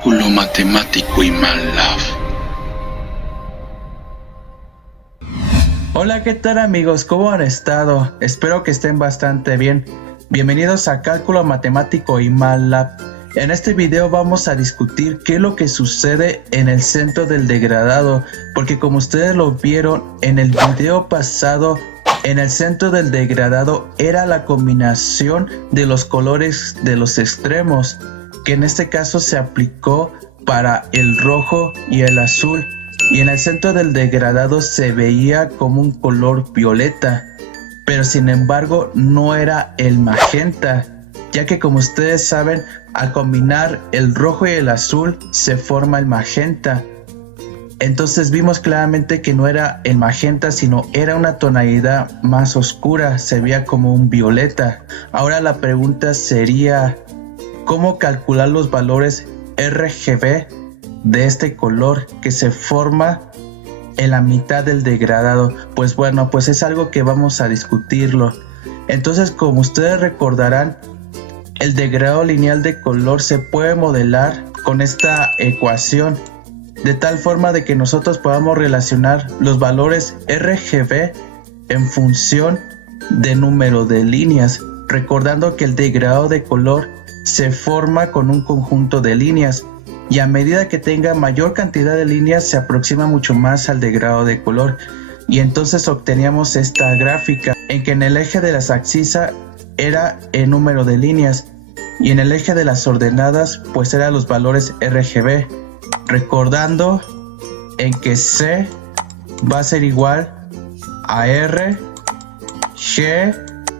Cálculo matemático y MATLAB. Hola, ¿qué tal amigos? ¿Cómo han estado? Espero que estén bastante bien. Bienvenidos a Cálculo Matemático y MATLAB. En este video vamos a discutir qué es lo que sucede en el centro del degradado, porque como ustedes lo vieron en el video pasado, en el centro del degradado era la combinación de los colores de los extremos, que en este caso se aplicó para el rojo y el azul, y en el centro del degradado se veía como un color violeta, pero sin embargo no era el magenta, ya que como ustedes saben, al combinar el rojo y el azul se forma el magenta. Entonces vimos claramente que no era el magenta, sino era una tonalidad más oscura, se veía como un violeta. Ahora la pregunta sería, ¿cómo calcular los valores RGB de este color que se forma en la mitad del degradado? Pues bueno, pues es algo que vamos a discutirlo. Entonces, como ustedes recordarán, el degradado lineal de color se puede modelar con esta ecuación, de tal forma de que nosotros podamos relacionar los valores RGB en función de número de líneas, recordando que el degradado de color se forma con un conjunto de líneas, y a medida que tenga mayor cantidad de líneas se aproxima mucho más al degradado de color, y entonces obteníamos esta gráfica en que en el eje de las abscisas era el número de líneas y en el eje de las ordenadas pues eran los valores RGB, recordando en que C va a ser igual a R, G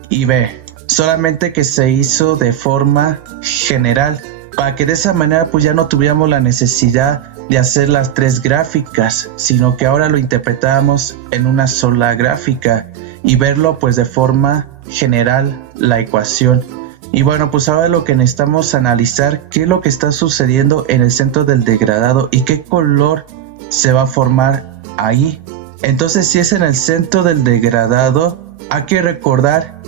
y B, solamente que se hizo de forma general para que de esa manera pues ya no tuviéramos la necesidad de hacer las tres gráficas, sino que ahora lo interpretábamos en una sola gráfica y verlo pues de forma general la ecuación. Y bueno, pues ahora lo que necesitamos analizar qué es lo que está sucediendo en el centro del degradado y qué color se va a formar ahí. Entonces, si es en el centro del degradado, hay que recordar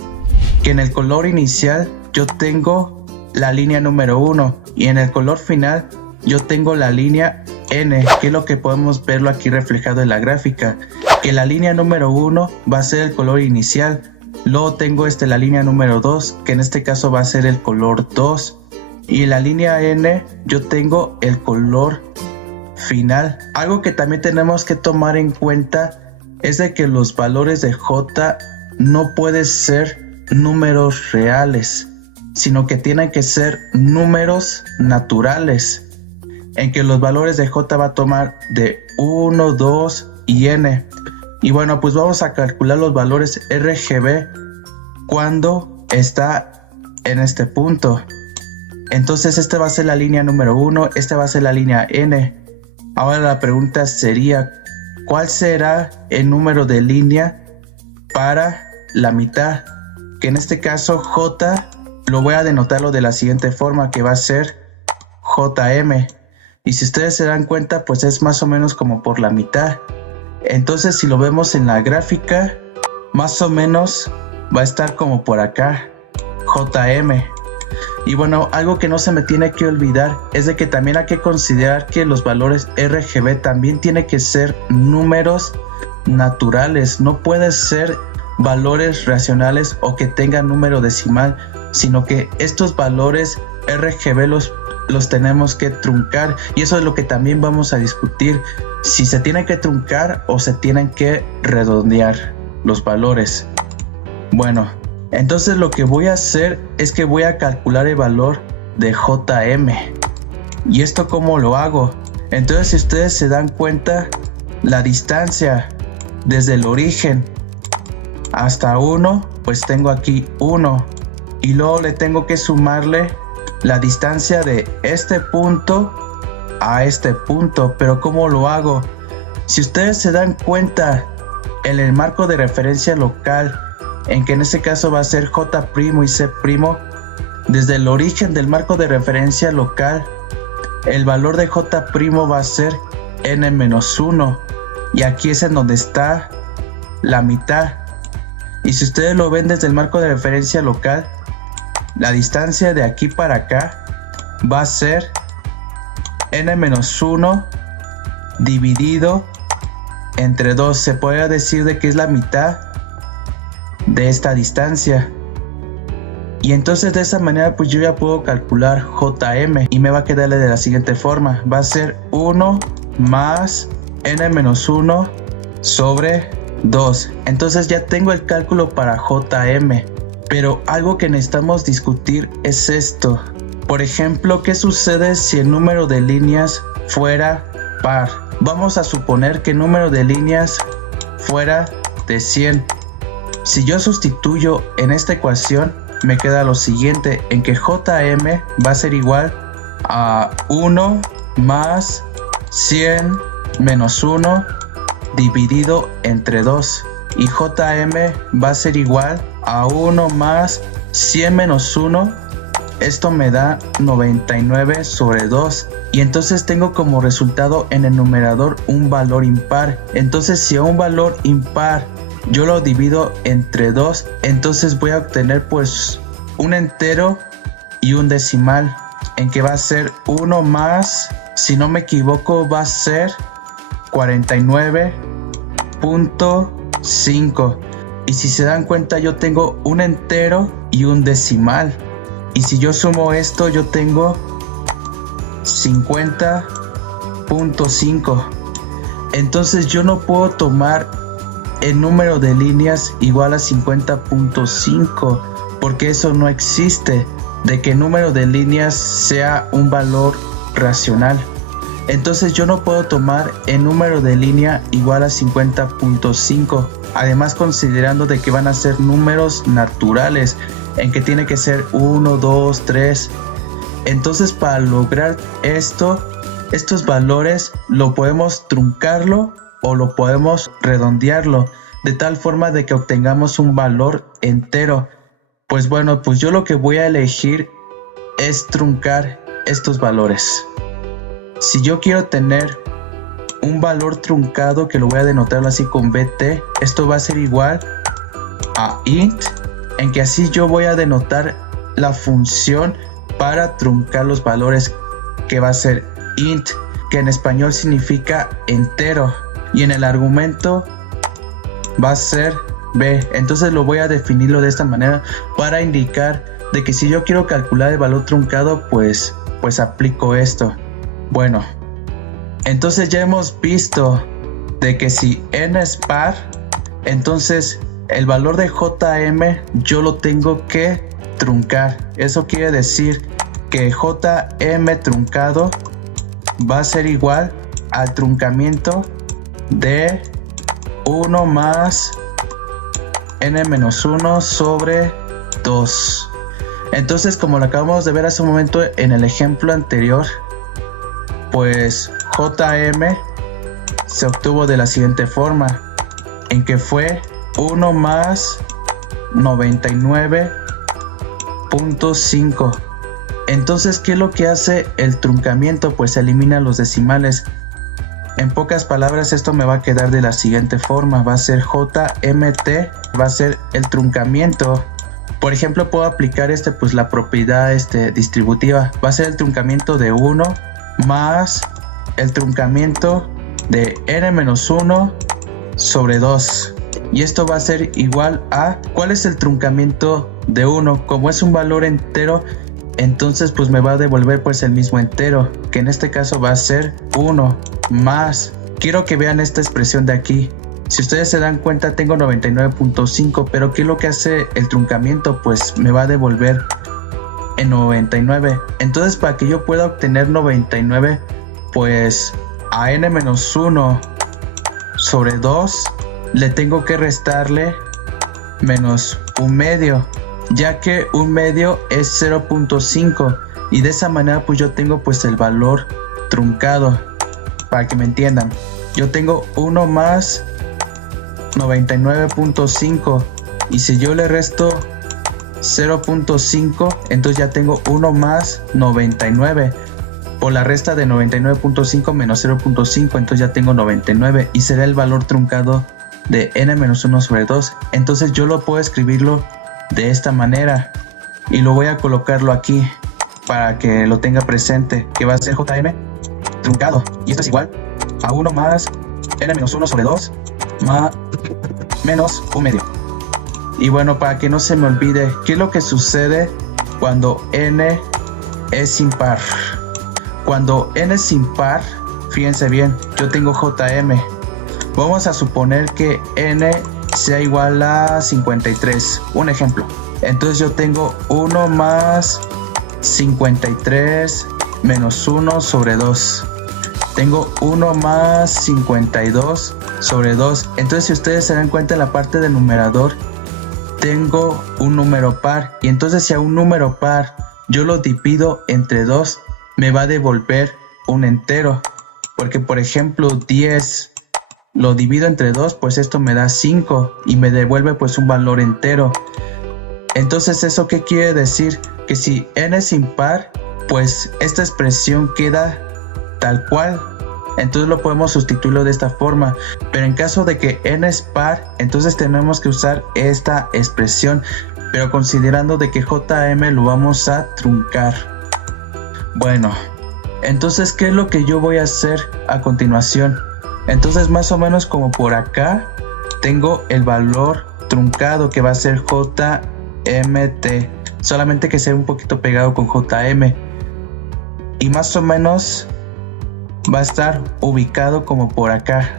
que en el color inicial yo tengo la línea número 1 y en el color final yo tengo la línea N, que es lo que podemos verlo aquí reflejado en la gráfica, que la línea número 1 va a ser el color inicial. Luego tengo la línea número 2, que en este caso va a ser el color 2. Y en la línea N yo tengo el color final. Algo que también tenemos que tomar en cuenta es de que los valores de J no pueden ser números reales, sino que tienen que ser números naturales, en que los valores de J va a tomar de 1, 2 y N. Y bueno, pues vamos a calcular los valores RGB cuando está en este punto. Entonces esta va a ser la línea número 1, esta va a ser la línea N. Ahora la pregunta sería, ¿cuál será el número de línea para la mitad? Que en este caso J lo voy a denotarlo de la siguiente forma, que va a ser JM. Y si ustedes se dan cuenta, pues es más o menos como por la mitad. Entonces si lo vemos en la gráfica, más o menos va a estar como por acá, JM. Y bueno, algo que no se me tiene que olvidar es de que también hay que considerar que los valores RGB también tienen que ser números naturales. No pueden ser valores racionales o que tengan número decimal, sino que estos valores RGB los tenemos que truncar, y eso es lo que también vamos a discutir, si se tienen que truncar o se tienen que redondear los valores. Bueno, entonces lo que voy a hacer es que voy a calcular el valor de JM. ¿Y esto cómo lo hago? Entonces, si ustedes se dan cuenta, la distancia desde el origen hasta 1, pues tengo aquí 1, y luego le tengo que sumarle la distancia de este punto a este punto. Pero ¿cómo lo hago? Si ustedes se dan cuenta, en el marco de referencia local, en que en este caso va a ser J' y C', desde el origen del marco de referencia local, el valor de J' va a ser n-1, y aquí es en donde está la mitad. Y si ustedes lo ven desde el marco de referencia local, la distancia de aquí para acá va a ser n-1 dividido entre 2. Se podría decir de que es la mitad de esta distancia. Y entonces de esa manera pues yo ya puedo calcular JM y me va a quedar de la siguiente forma. Va a ser 1 más n-1 sobre 2. Entonces ya tengo el cálculo para JM. Pero algo que necesitamos discutir es esto. Por ejemplo, ¿qué sucede si el número de líneas fuera par? Vamos a suponer que el número de líneas fuera de 100. Si yo sustituyo en esta ecuación, me queda lo siguiente, en que JM va a ser igual a 1 más 100 menos 1 dividido entre 2. Y JM va a ser igual a 1 más 100 menos 1. Esto me da 99 sobre 2. Y entonces tengo como resultado en el numerador un valor impar. Entonces si a un valor impar yo lo divido entre 2, entonces voy a obtener pues un entero y un decimal, en que va a ser 1 más, si no me equivoco, va a ser 49.5. Y si se dan cuenta, yo tengo un entero y un decimal. Y si yo sumo esto, yo tengo 50.5. Entonces yo no puedo tomar el número de líneas igual a 50.5, porque eso no existe, de que el número de líneas sea un valor racional. Entonces yo no puedo tomar el número de línea igual a 50.5, además considerando de que van a ser números naturales, en que tiene que ser 1, 2, 3. Entonces para lograr estos valores lo podemos truncarlo o lo podemos redondearlo de tal forma de que obtengamos un valor entero. Pues bueno, pues yo lo que voy a elegir es truncar estos valores. Si yo quiero tener un valor truncado, que lo voy a denotar así con BT, esto va a ser igual a int, en que así yo voy a denotar la función para truncar los valores, que va a ser int, que en español significa entero, y en el argumento va a ser b. Entonces lo voy a definirlo de esta manera para indicar de que si yo quiero calcular el valor truncado, pues aplico esto. Bueno, entonces ya hemos visto de que si n es par, entonces el valor de JM yo lo tengo que truncar. Eso quiere decir que JM truncado va a ser igual al truncamiento de 1 más n-1 sobre 2. Entonces, como lo acabamos de ver hace un momento en el ejemplo anterior, pues JM se obtuvo de la siguiente forma, en que fue 1 más 99.5. Entonces, ¿qué es lo que hace el truncamiento? Pues elimina los decimales. En pocas palabras, esto me va a quedar de la siguiente forma. Va a ser JMT, va a ser el truncamiento. Por ejemplo, puedo aplicar pues la propiedad distributiva. Va a ser el truncamiento de 1 más el truncamiento de n-1 sobre 2. Y esto va a ser igual a, ¿cuál es el truncamiento de 1? Como es un valor entero, entonces pues me va a devolver pues el mismo entero, que en este caso va a ser 1 más, quiero que vean esta expresión de aquí. Si ustedes se dan cuenta, tengo 99.5, pero ¿qué es lo que hace el truncamiento? Pues me va a devolver en 99. Entonces, para que yo pueda obtener 99, pues a n-1 sobre 2 le tengo que restarle menos un medio, ya que un medio es 0.5, y de esa manera pues yo tengo pues el valor truncado. Para que me entiendan, yo tengo 1 más 99.5, y si yo le resto 0.5, entonces ya tengo 1 más 99. Por la resta de 99.5 menos 0.5, entonces ya tengo 99, y será el valor truncado de n-1 sobre 2. Entonces yo lo puedo escribirlo de esta manera, y lo voy a colocarlo aquí para que lo tenga presente, que va a ser JM truncado. Y esto es igual a 1 más n-1 sobre 2 menos 1 medio. Y bueno, para que no se me olvide, ¿qué es lo que sucede cuando n es impar? Cuando n es impar, fíjense bien, yo tengo JM. Vamos a suponer que n sea igual a 53, un ejemplo. Entonces yo tengo 1 más 53 menos 1 sobre 2. Tengo 1 más 52 sobre 2. Entonces si ustedes se dan cuenta, en la parte del numerador tengo un número par. Y entonces si a un número par yo lo divido entre 2, me va a devolver un entero. Porque por ejemplo 10 lo divido entre 2, pues esto me da 5 y me devuelve pues un valor entero. Entonces, ¿eso qué quiere decir? Que si n es impar, pues esta expresión queda tal cual. Entonces lo podemos sustituirlo de esta forma. Pero en caso de que n es par, entonces tenemos que usar esta expresión. Pero considerando de que JM lo vamos a truncar. Bueno, entonces, ¿qué es lo que yo voy a hacer a continuación? Entonces, más o menos como por acá, tengo el valor truncado que va a ser JMT. Solamente que sea un poquito pegado con JM. Y más o menos va a estar ubicado como por acá.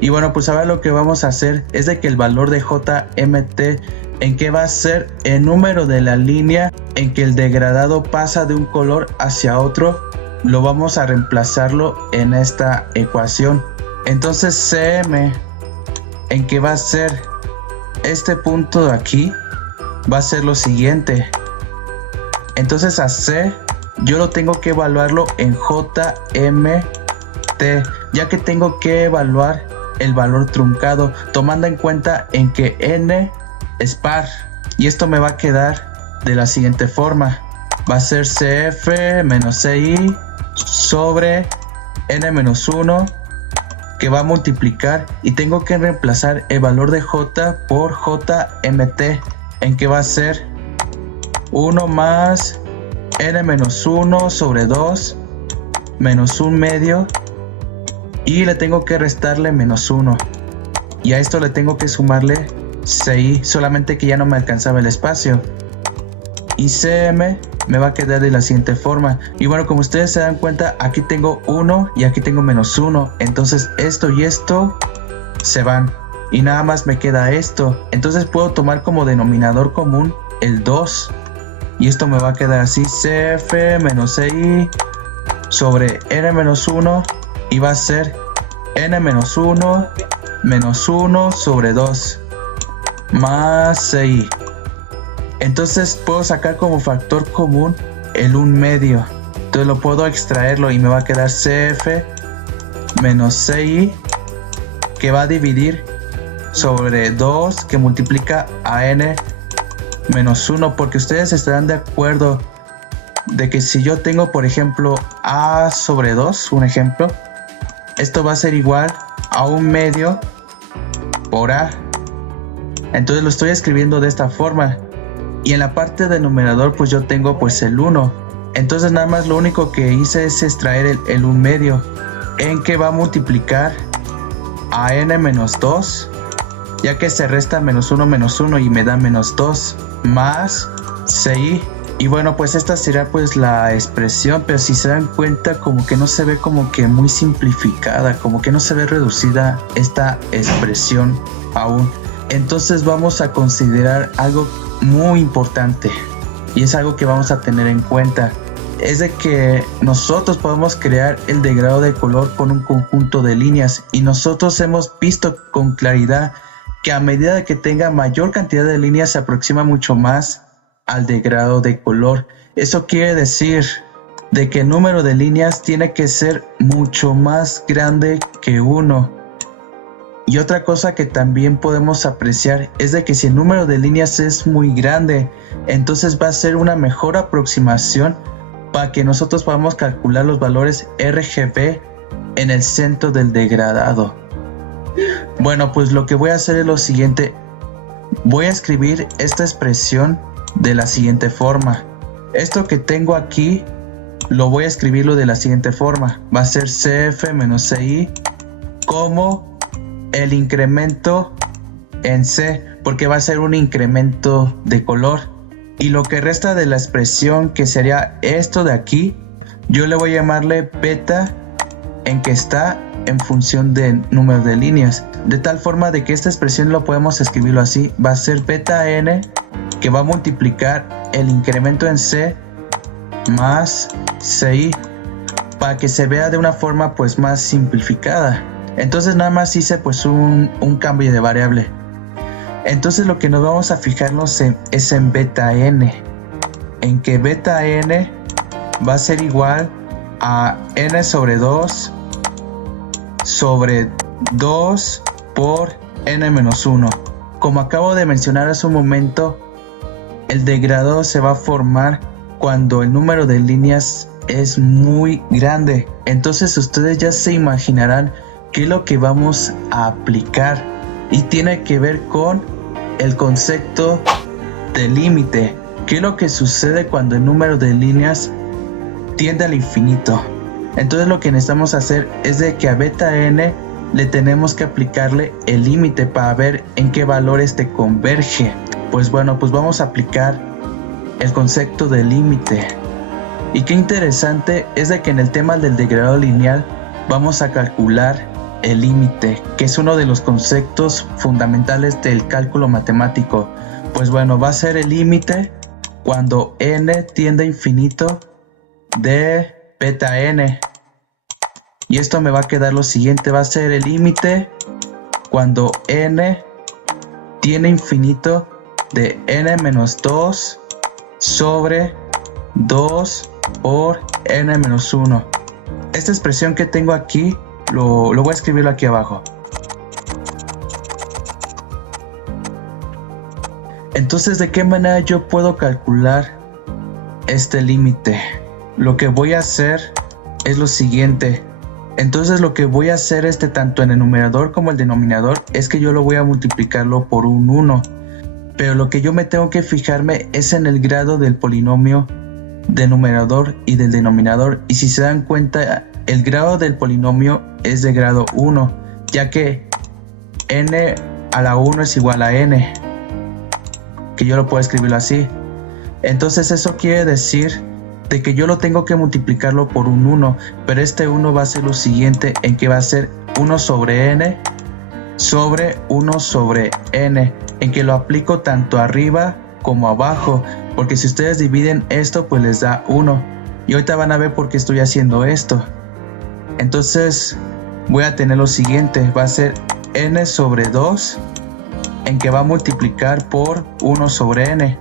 Y bueno, pues ahora lo que vamos a hacer es de que el valor de JMT, en que va a ser el número de la línea en que el degradado pasa de un color hacia otro, lo vamos a reemplazarlo en esta ecuación. Entonces CM, en que va a ser este punto de aquí, va a ser lo siguiente. Entonces a C yo lo tengo que evaluarlo en JMT, ya que tengo que evaluar el valor truncado, tomando en cuenta en que n es par. Y esto me va a quedar de la siguiente forma. Va a ser CF menos CI sobre n-1, que va a multiplicar, y tengo que reemplazar el valor de J por JMT, en que va a ser 1 más n-1 sobre 2 menos 1 medio, y le tengo que restarle menos 1, y a esto le tengo que sumarle CI, solamente que ya no me alcanzaba el espacio, y CM me va a quedar de la siguiente forma. Y bueno, como ustedes se dan cuenta, aquí tengo 1 y aquí tengo menos 1, entonces esto y esto se van y nada más me queda esto. Entonces puedo tomar como denominador común el 2, y esto me va a quedar así: CF menos CI sobre n-1, y va a ser n-1 menos 1 sobre 2 más CI. Entonces puedo sacar como factor común el 1 medio. Entonces lo puedo extraerlo y me va a quedar CF menos CI, que va a dividir sobre 2, que multiplica a n menos 1, porque ustedes estarán de acuerdo de que si yo tengo, por ejemplo, a sobre 2, un ejemplo, esto va a ser igual a 1 medio por a. Entonces lo estoy escribiendo de esta forma. Y en la parte del numerador pues yo tengo pues el 1. Entonces nada más lo único que hice es extraer el 1 medio, en que va a multiplicar a n menos 2, ya que se resta menos 1 y me da menos 2 más CI. Y bueno, pues esta será pues la expresión, pero si se dan cuenta como que no se ve como que muy simplificada, como que no se ve reducida esta expresión aún. Entonces vamos a considerar algo muy importante, y es algo que vamos a tener en cuenta, es de que nosotros podemos crear el degradado de color con un conjunto de líneas, y nosotros hemos visto con claridad que a medida de que tenga mayor cantidad de líneas se aproxima mucho más al degradado de color. Eso quiere decir de que el número de líneas tiene que ser mucho más grande que 1. Y otra cosa que también podemos apreciar es de que si el número de líneas es muy grande, entonces va a ser una mejor aproximación para que nosotros podamos calcular los valores RGB en el centro del degradado. Bueno, pues lo que voy a hacer es lo siguiente. Voy a escribir esta expresión de la siguiente forma. Esto que tengo aquí lo voy a escribirlo de la siguiente forma. Va a ser CF menos CI como el incremento en C, porque va a ser un incremento de color. Y lo que resta de la expresión, que sería esto de aquí, yo le voy a llamarle beta, en que está en función del número de líneas, de tal forma de que esta expresión lo podemos escribirlo así. Va a ser beta n, que va a multiplicar el incremento en C más CI, para que se vea de una forma pues más simplificada. Entonces nada más hice pues un cambio de variable. Entonces lo que nos vamos a fijarnos es en beta n, en que beta n va a ser igual a n sobre 2 sobre 2 por n menos 1. Como acabo de mencionar hace un momento, el degradado se va a formar cuando el número de líneas es muy grande. Entonces ustedes ya se imaginarán qué es lo que vamos a aplicar, y tiene que ver con el concepto de límite. ¿Qué es lo que sucede cuando el número de líneas tiende al infinito? Entonces lo que necesitamos hacer es de que a beta n le tenemos que aplicarle el límite para ver en qué valor converge. Pues bueno, pues vamos a aplicar el concepto de límite. Y qué interesante es de que en el tema del degradado lineal vamos a calcular el límite, que es uno de los conceptos fundamentales del cálculo matemático. Pues bueno, va a ser el límite cuando n tiende a infinito de beta n. Y esto me va a quedar lo siguiente, va a ser el límite cuando n tiende a infinito de n menos 2 sobre 2 por n menos 1. Esta expresión que tengo aquí lo voy a escribirlo aquí abajo. Entonces, ¿de qué manera yo puedo calcular este límite? Lo que voy a hacer es lo siguiente. Entonces lo que voy a hacer tanto en el numerador como el denominador es que yo lo voy a multiplicarlo por un 1. Pero lo que yo me tengo que fijarme es en el grado del polinomio del numerador y del denominador. Y si se dan cuenta, el grado del polinomio es de grado 1, ya que n a la 1 es igual a n, que yo lo puedo escribirlo así. Entonces eso quiere decir de que yo lo tengo que multiplicarlo por un 1, pero este 1 va a ser lo siguiente, en que va a ser 1 sobre n sobre 1 sobre n, en que lo aplico tanto arriba como abajo, porque si ustedes dividen esto pues les da 1, y ahorita van a ver por qué estoy haciendo esto. Entonces voy a tener lo siguiente, va a ser n sobre 2, en que va a multiplicar por 1 sobre n.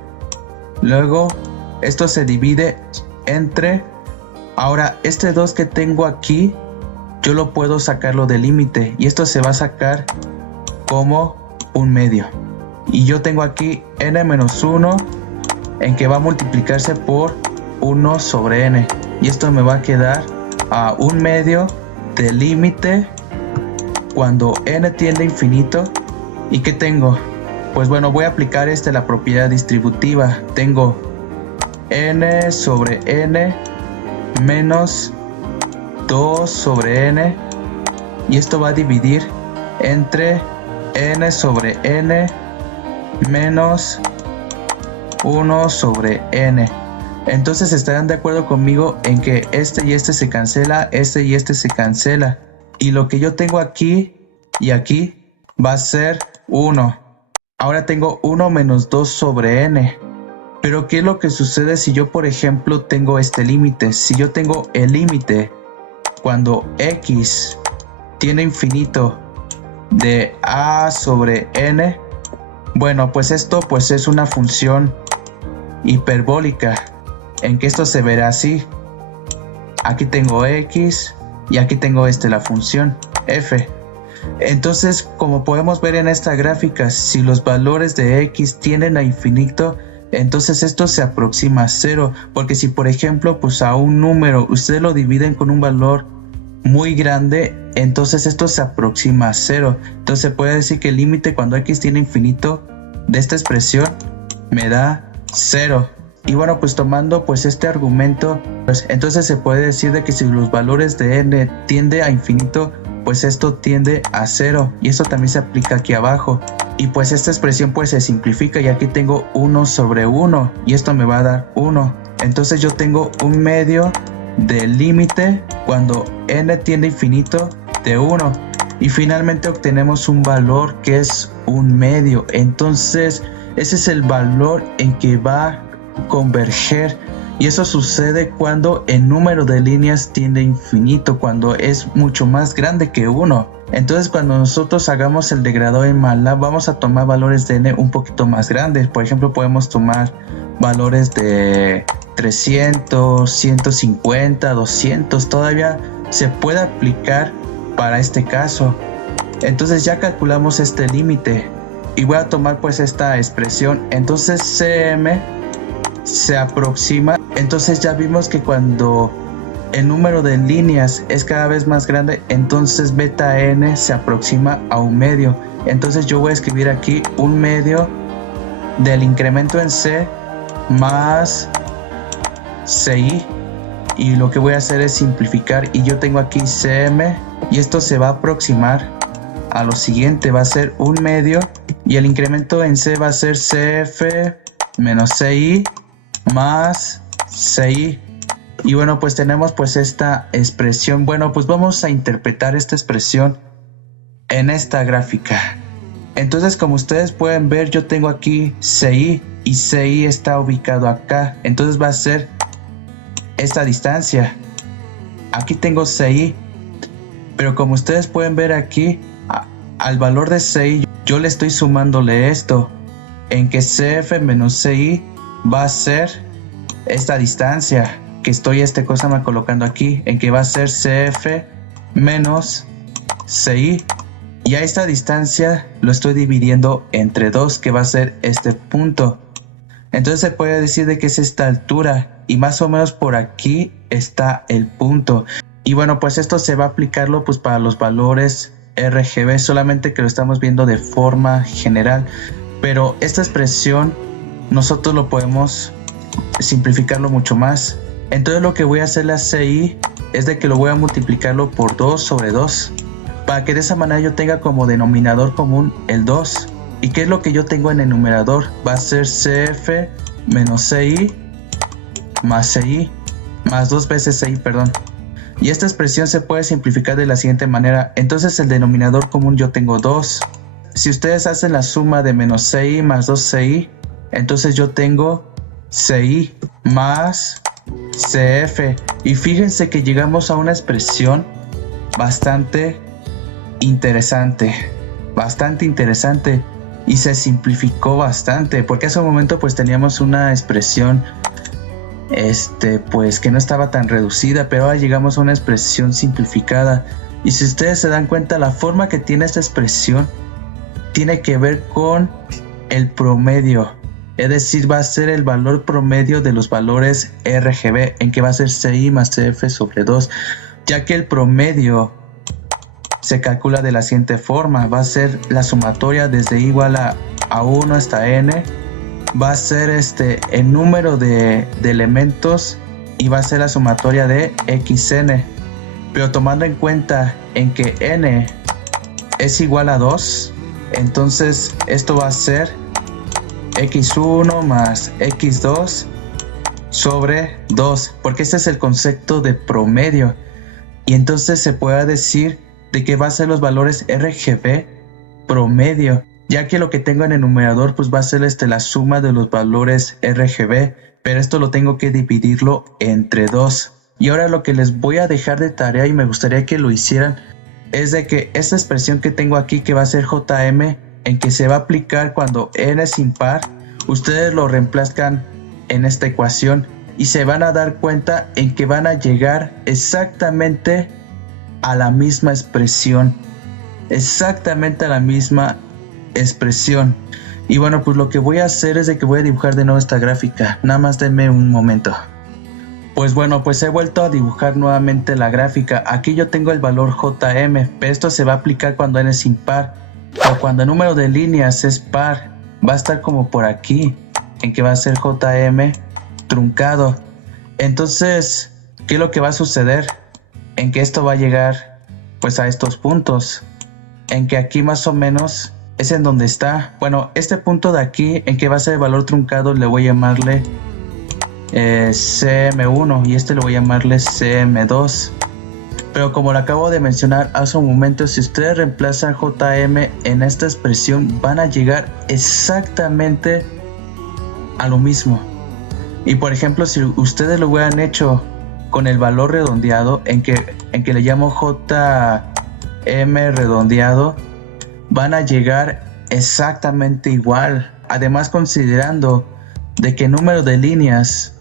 Luego esto se divide entre, ahora este 2 que tengo aquí, yo lo puedo sacarlo del límite, y esto se va a sacar como un medio. Y yo tengo aquí n menos 1, en que va a multiplicarse por 1 sobre n. Y esto me va a quedar a un medio del límite cuando n tiende a infinito. ¿Y qué tengo? Pues bueno, voy a aplicar la propiedad distributiva. Tengo n sobre n menos 2 sobre n, y esto va a dividir entre n sobre n menos 1 sobre n. Entonces estarán de acuerdo conmigo en que este y este se cancela, este y este se cancela, y lo que yo tengo aquí y aquí va a ser 1. Ahora tengo 1 menos 2 sobre n. Pero ¿qué es lo que sucede si yo, por ejemplo, tengo este límite? Si yo tengo el límite cuando x tiene infinito de a sobre n, bueno, pues esto pues es una función hiperbólica, en que esto se verá así. Aquí tengo x y aquí tengo la función f. Entonces, como podemos ver en esta gráfica, si los valores de x tienden a infinito, entonces esto se aproxima a 0, porque si por ejemplo pues a un número ustedes lo dividen con un valor muy grande, entonces esto se aproxima a 0. Entonces se puede decir que el límite cuando x tiene infinito de esta expresión me da 0. Y bueno, pues tomando pues este argumento, pues entonces se puede decir de que si los valores de n tiende a infinito, pues esto tiende a 0, y eso también se aplica aquí abajo. Y pues esta expresión pues se simplifica, y aquí tengo 1 sobre 1, y esto me va a dar 1. Entonces yo tengo un medio del límite cuando n tiende a infinito de 1, y finalmente obtenemos un valor que es un medio. Entonces ese es el valor en que va a converger, y eso sucede cuando el número de líneas tiende a infinito, cuando es mucho más grande que 1. Entonces cuando nosotros hagamos el degradado en MATLAB, vamos a tomar valores de n un poquito más grandes. Por ejemplo, podemos tomar valores de 300, 150, 200, todavía se puede aplicar para este caso. Entonces ya calculamos este límite, y voy a tomar pues esta expresión. Entonces cm se aproxima, entonces ya vimos que cuando el número de líneas es cada vez más grande, entonces beta n se aproxima a un medio. Entonces yo voy a escribir aquí un medio del incremento en c más ci, y lo que voy a hacer es simplificar, y yo tengo aquí cm, y esto se va a aproximar a lo siguiente, va a ser un medio, y el incremento en c va a ser cf menos ci más ci. Y bueno, pues tenemos pues esta expresión. Bueno, pues vamos a interpretar esta expresión en esta gráfica. Entonces, como ustedes pueden ver, yo tengo aquí ci, y ci está ubicado acá, entonces va a ser esta distancia. Aquí tengo ci, pero como ustedes pueden ver aquí, al valor de ci yo le estoy sumándole esto, en que cf menos ci va a ser esta distancia que estoy colocando aquí, en que va a ser cf menos ci, y a esta distancia lo estoy dividiendo entre 2, que va a ser este punto. Entonces se puede decir de que es esta altura, y más o menos por aquí está el punto. Y bueno, pues esto se va a aplicarlo pues para los valores RGB, solamente que lo estamos viendo de forma general, pero esta expresión nosotros lo podemos simplificarlo mucho más. Entonces lo que voy a hacerle a ci es de que lo voy a multiplicarlo por 2 sobre 2, para que de esa manera yo tenga como denominador común el 2. ¿Y qué es lo que yo tengo en el numerador? Va a ser cf menos ci más ci, más 2 veces ci, perdón. Y esta expresión se puede simplificar de la siguiente manera. Entonces el denominador común yo tengo 2. Si ustedes hacen la suma de menos ci más 2ci, entonces yo tengo ci más cf. Y fíjense que llegamos a una expresión bastante interesante. Y se simplificó bastante, porque hace un momento pues teníamos una expresión pues que no estaba tan reducida, pero ahora llegamos a una expresión simplificada. Y si ustedes se dan cuenta, la forma que tiene esta expresión tiene que ver con el promedio, es decir, va a ser el valor promedio de los valores RGB, en que va a ser ci más cf sobre 2, ya que el promedio se calcula de la siguiente forma: va a ser la sumatoria desde igual a 1 hasta n, va a ser el número de elementos, y va a ser la sumatoria de xn, pero tomando en cuenta en que n es igual a 2, entonces esto va a ser x1 más x2 sobre 2, porque este es el concepto de promedio. Y entonces se puede decir de que va a ser los valores RGB promedio, ya que lo que tengo en el numerador pues va a ser la suma de los valores RGB, pero esto lo tengo que dividirlo entre 2. Y ahora lo que les voy a dejar de tarea, y me gustaría que lo hicieran, es de que esta expresión que tengo aquí, que va a ser JM, en que se va a aplicar cuando n es impar, ustedes lo reemplazcan en esta ecuación y se van a dar cuenta en que van a llegar exactamente a la misma expresión, Y bueno, pues lo que voy a hacer es de que voy a dibujar de nuevo esta gráfica. Nada más denme un momento. Pues bueno, pues he vuelto a dibujar nuevamente la gráfica. Aquí yo tengo el valor JM, pero esto se va a aplicar cuando n es impar. O cuando el número de líneas es par, va a estar como por aquí, en que va a ser JM truncado. Entonces, ¿qué es lo que va a suceder? En que esto va a llegar pues a estos puntos, en que aquí más o menos es en donde está. Bueno, este punto de aquí en que va a ser el valor truncado le voy a llamarle CM1 y este le voy a llamarle CM2. Pero como lo acabo de mencionar hace un momento, si ustedes reemplazan JM en esta expresión van a llegar exactamente a lo mismo. Y por ejemplo, si ustedes lo hubieran hecho con el valor redondeado, en que le llamo JM redondeado, van a llegar exactamente igual. Además, considerando de que el número de líneas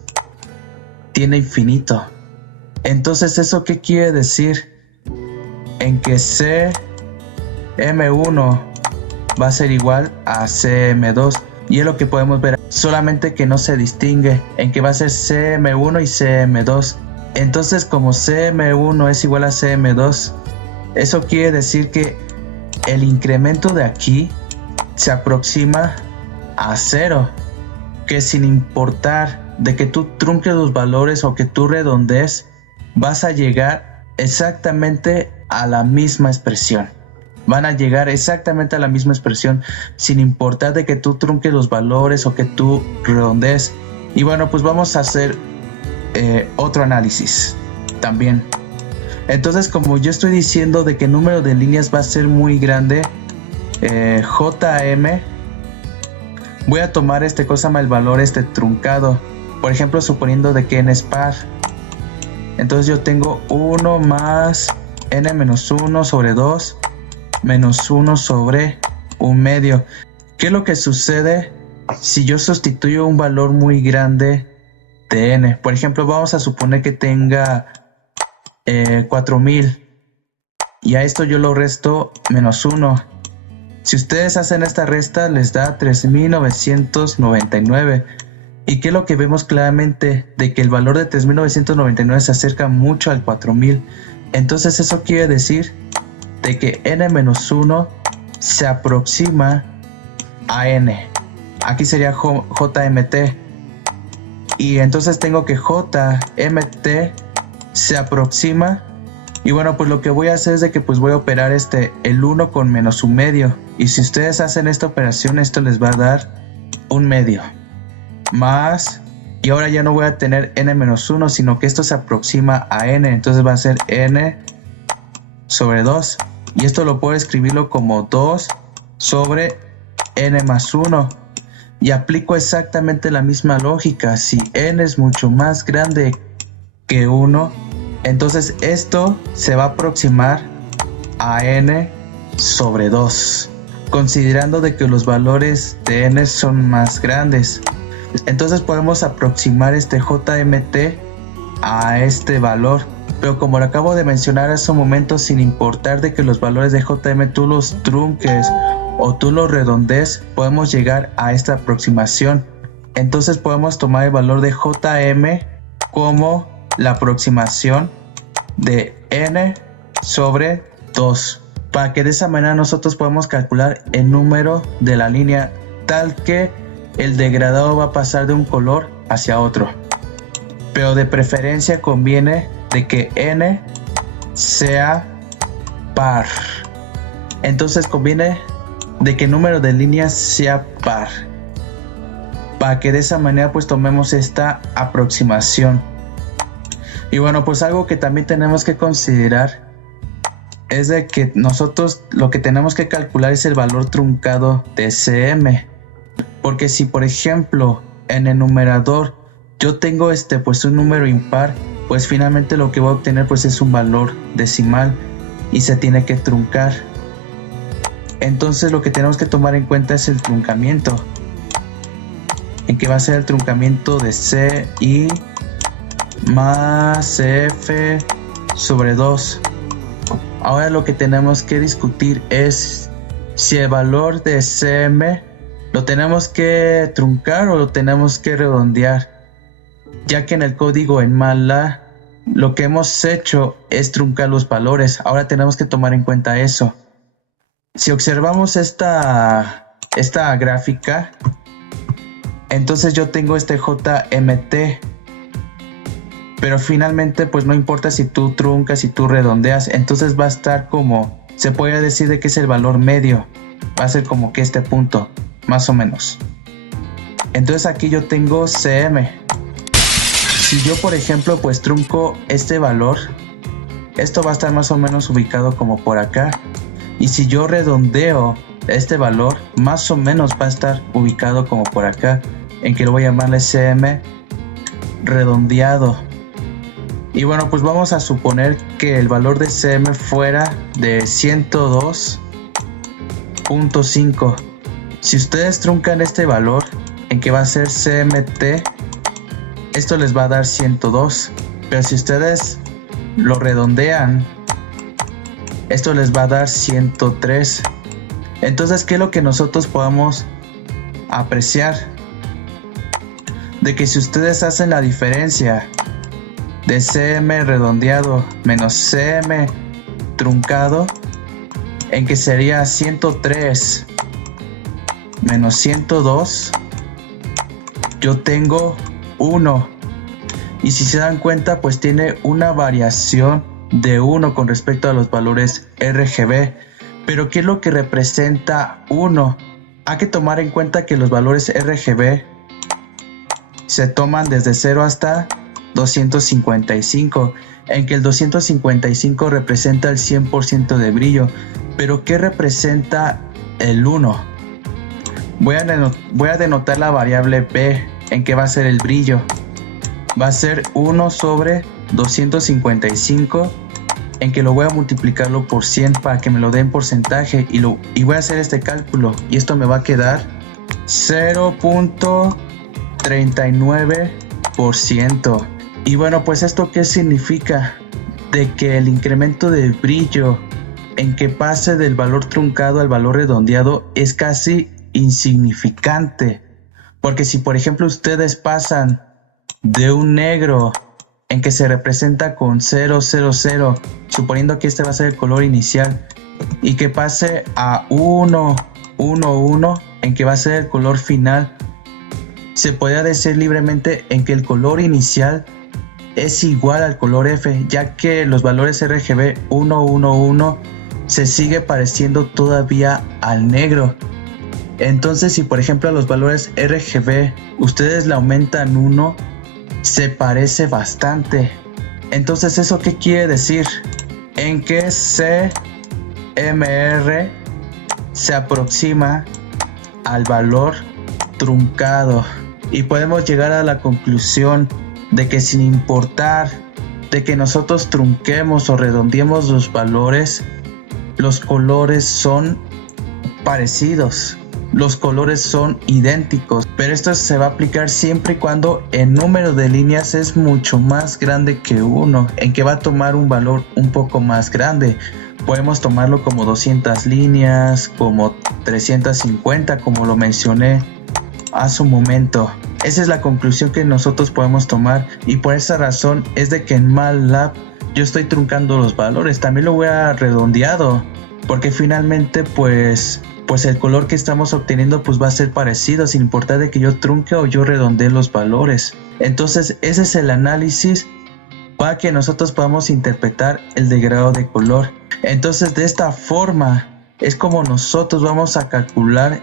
tiene infinito. Entonces, ¿eso qué quiere decir? En que CM1 va a ser igual a CM2. Y es lo que podemos ver, solamente que no se distingue, en que va a ser CM1 y CM2. Entonces, como CM1 es igual a CM2, eso quiere decir que el incremento de aquí se aproxima a 0, que sin importar de que tú trunques los valores o que tú redondees, vas a llegar exactamente a la misma expresión. Van a llegar exactamente a la misma expresión sin importar de que tú trunques los valores o que tú redondees. Y bueno, pues vamos a hacer otro análisis también. Entonces, como yo estoy diciendo de que el número de líneas va a ser muy grande, JM, voy a tomar el valor truncado. Por ejemplo, suponiendo de que n es par. Entonces yo tengo 1 más n menos 1 sobre 2 menos 1 sobre 1 medio. ¿Qué es lo que sucede si yo sustituyo un valor muy grande de n? Por ejemplo, vamos a suponer que tenga 4000 y a esto yo lo resto menos 1. Si ustedes hacen esta resta les da 3999. ¿Y qué es lo que vemos claramente? De que el valor de 3999 se acerca mucho al 4000. Entonces eso quiere decir de que n-1 se aproxima a n. Aquí sería JMT. Y entonces tengo que JMT se aproxima. Y bueno, pues lo que voy a hacer es de que pues voy a operar el 1 con menos 1 medio. Y si ustedes hacen esta operación, esto les va a dar 1 medio. Más, y ahora ya no voy a tener n-1, sino que esto se aproxima a n. Entonces va a ser n sobre 2. Y esto lo puedo escribirlo como 2 sobre n más 1. Y aplico exactamente la misma lógica. Si n es mucho más grande que 1, entonces esto se va a aproximar a n sobre 2. Considerando de que los valores de n son más grandes. Entonces podemos aproximar JMT a este valor. Pero como lo acabo de mencionar hace un momento, sin importar de que los valores de JM tú los trunques o tú los redondees, podemos llegar a esta aproximación. Entonces podemos tomar el valor de JM como la aproximación de n sobre 2. Para que de esa manera nosotros podamos calcular el número de la línea tal que el degradado va a pasar de un color hacia otro. Pero de preferencia conviene de que n sea par. Entonces conviene de que el número de líneas sea par. Para que de esa manera pues tomemos esta aproximación. Y bueno, pues algo que también tenemos que considerar es de que nosotros lo que tenemos que calcular es el valor truncado de CM. Porque si por ejemplo en el numerador yo tengo pues un número impar, pues finalmente lo que voy a obtener pues es un valor decimal y se tiene que truncar. Entonces lo que tenemos que tomar en cuenta es el truncamiento, en que va a ser el truncamiento de CI más CF sobre 2. Ahora lo que tenemos que discutir es si el valor de CM lo tenemos que truncar o lo tenemos que redondear, ya que en el código en MATLAB lo que hemos hecho es truncar los valores. Ahora tenemos que tomar en cuenta eso. Si observamos esta gráfica, Entonces yo tengo este JMT. Pero finalmente pues no importa si tú truncas, si tú redondeas, entonces va a estar como, se puede decir de que es el valor medio. Va a ser como que este punto, más o menos. Entonces aquí yo tengo CM. Si yo por ejemplo pues trunco este valor, esto va a estar más o menos ubicado como por acá. Y si yo redondeo este valor, más o menos va a estar ubicado como por acá, en que lo voy a llamarle CM redondeado. Y bueno, pues vamos a suponer que el valor de CM fuera de 102.5. Si ustedes truncan este valor, en que va a ser CMT, esto les va a dar 102. Pero si ustedes lo redondean, esto les va a dar 103. Entonces, ¿qué es lo que nosotros podamos apreciar? De que si ustedes hacen la diferencia de CM redondeado menos CM truncado, en que sería 103 menos 102, yo tengo 1. Y si se dan cuenta, pues tiene una variación de 1 con respecto a los valores RGB. Pero ¿qué es lo que representa 1? Hay que tomar en cuenta que los valores RGB se toman desde 0 hasta 255, en que el 255 representa el 100% de brillo. Pero ¿qué representa el 1? Voy a denotar la variable B, en que va a ser el brillo. Va a ser 1 sobre 255, en que lo voy a multiplicarlo por 100 para que me lo dé en porcentaje, y voy a hacer este cálculo, y esto me va a quedar 0.39%. Y bueno, pues esto ¿qué significa? De que el incremento de brillo en que pase del valor truncado al valor redondeado es casi insignificante. Porque si por ejemplo ustedes pasan de un negro en que se representa con 000, suponiendo que este va a ser el color inicial, y que pase a 1, en que va a ser el color final, se podría decir libremente en que el color inicial es igual al color F, ya que los valores RGB 111 se sigue pareciendo todavía al negro. Entonces, si por ejemplo a los valores RGB ustedes le aumentan 1, se parece bastante. Entonces, ¿eso qué quiere decir? En que CMR se aproxima al valor truncado. Y podemos llegar a la conclusión de que sin importar de que nosotros trunquemos o redondeemos los valores, los colores son parecidos, los colores son idénticos, pero esto se va a aplicar siempre y cuando el número de líneas es mucho más grande que 1, en que va a tomar un valor un poco más grande. Podemos tomarlo como 200 líneas, como 350, como lo mencioné hace un momento. Esa es la conclusión que nosotros podemos tomar, y por esa razón es de que en MATLAB yo estoy truncando los valores. También lo voy a redondeado, porque finalmente pues el color que estamos obteniendo pues va a ser parecido, sin importar de que yo trunque o yo redondee los valores. Entonces ese es el análisis para que nosotros podamos interpretar el degradado de color. Entonces de esta forma es como nosotros vamos a calcular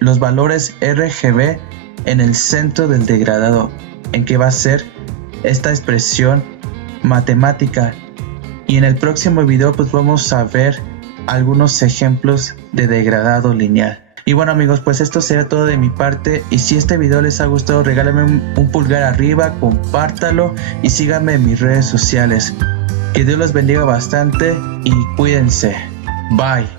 los valores RGB en el centro del degradado, en que va a ser esta expresión matemática. Y en el próximo video pues vamos a ver algunos ejemplos de degradado lineal. Y bueno amigos, pues esto será todo de mi parte, y si este video les ha gustado regálenme un pulgar arriba, compártalo y síganme en mis redes sociales. Que Dios los bendiga bastante y cuídense. Bye.